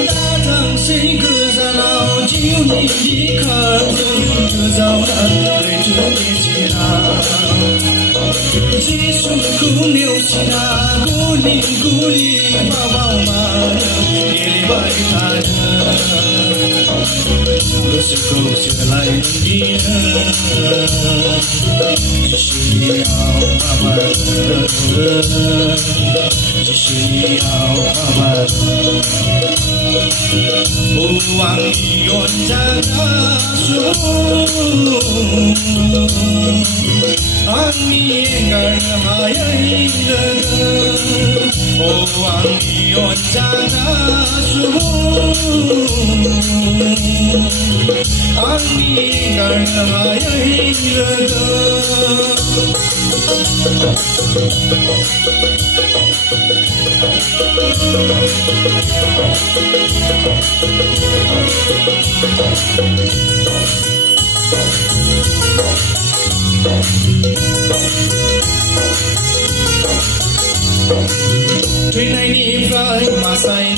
Datang ke sana cium di kantong kezaunan lejut sinar Jisu kunyau sinar guling bawang mana Yeli baik ada Bersuku selain dia Jisuniau kabar Jisuniau kabar Uang ion jangan Ani engar hayai Uang ion jangan Ani engar hayai Trên này đi với mà say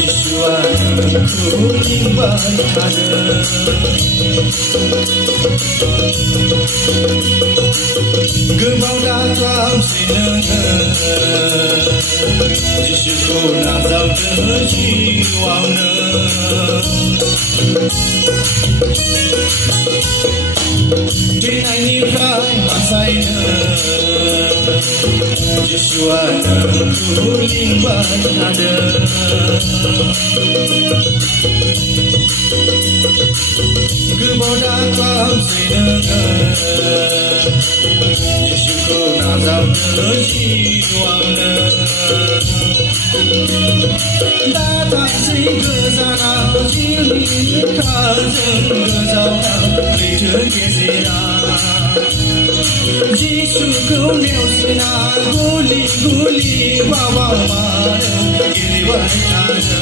Yeshua cứu linh bởi tha Gương bao đã thoáng xin nâng Yeshua làm giàu trở chi hoàng nâng Trên này đi với mà say Yeshua cứu linh bởi tha Cứ bao đã thoáng xin nâng Yeshua làm giàu trở chi hoàng nâng Đã thang sinh cơ ra nào chỉ lý khá dâng cơ giàu nào Vì trở kia gì nào Jisu kau neo sina guli bawa mana kiri wajana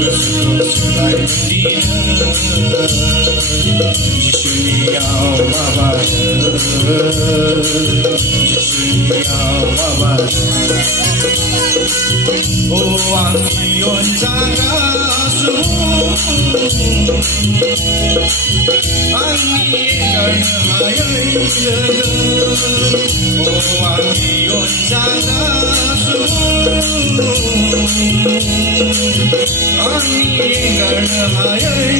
bersuka selai dia Jisu niau bawa Jisu niau bawa Oh angkion jaga angin hayai Oh angin jaga angin hayai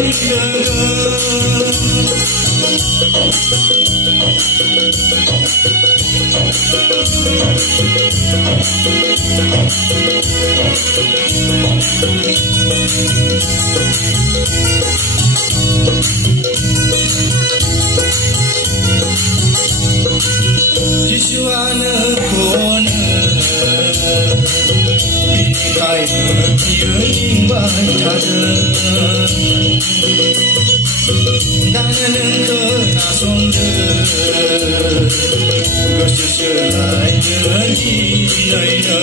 Yeshua kona Binikai Yening batada Danan ke nasonde Berseselai jadi naina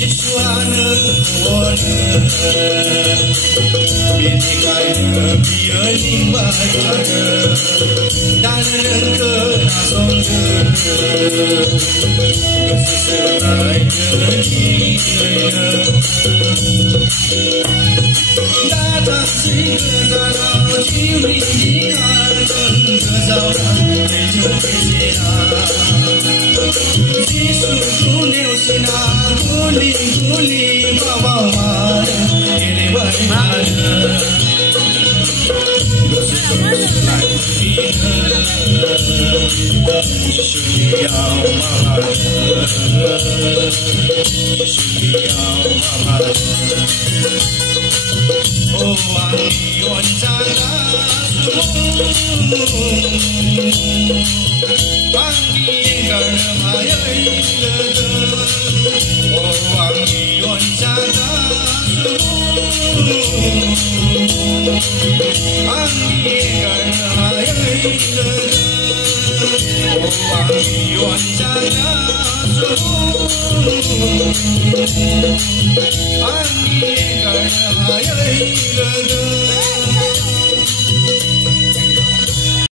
Yeshua kona Binikai Yening batada Danan ke nasonde Berseselai jadi naina Datang ke sana cium di kantong kezaunan lejut sinar 只是你要骂人，只是你要骂人。哦，望你远长大树，望你眼干儿还有了的，哦，望你远长大树，望你眼干儿还有了的。我望你远长大树，望你眼干儿还有了的。